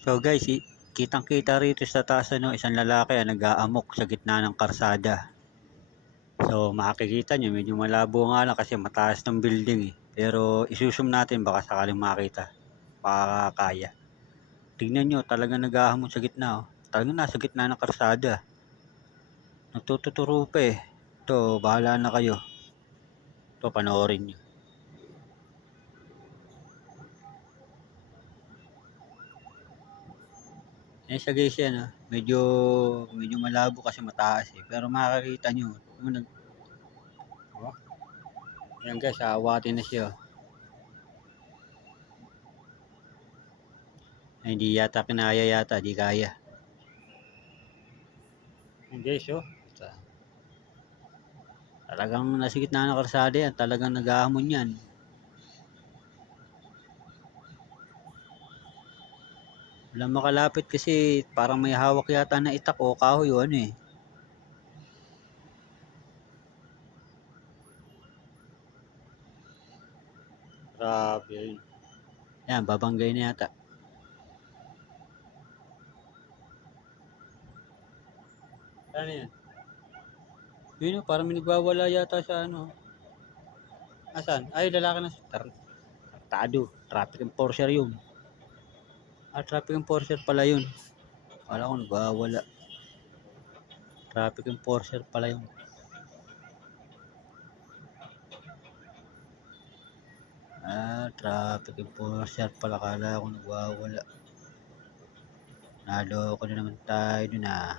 So guys, kitang-kita rito sa taas isang lalaki nag-aamok sa gitna ng karsada. So makikita nyo, medyo malabo nga lang kasi mataas ng building eh. Pero isusum natin baka sakaling makita. Baka kaya. Tignan nyo, talagang nag-aamok sa gitna oh. Talagang nasa gitna ng karsada. Nagtututuro pa eh. Ito, bahala na kayo. Ito, panoorin nyo. Siya guys yan medyo malabo kasi mataas eh. Pero makikita nyo, oh, yan guys, aawatin na siya. Ay, hindi yata kinaya yata, di kaya. Yan guys, oh. Talagang nasa gitna ng karsada yan, talagang nag-ahamon yan. Walang makalapit kasi parang may hawak yata na itak o kahoy o ano eh. Grabe. Yan, babanggay na yata. Ano yan? Yun, parang may nagwawala yata sa ano. Asan? Ay, lalaki na tartado. Traffic enforcer yun. Traffic enforcer pala yun. Wala ko nagwawala. Traffic enforcer pala yun. Traffic enforcer pala. Kala ko nagwawala. Naloko na naman tayo dun ah.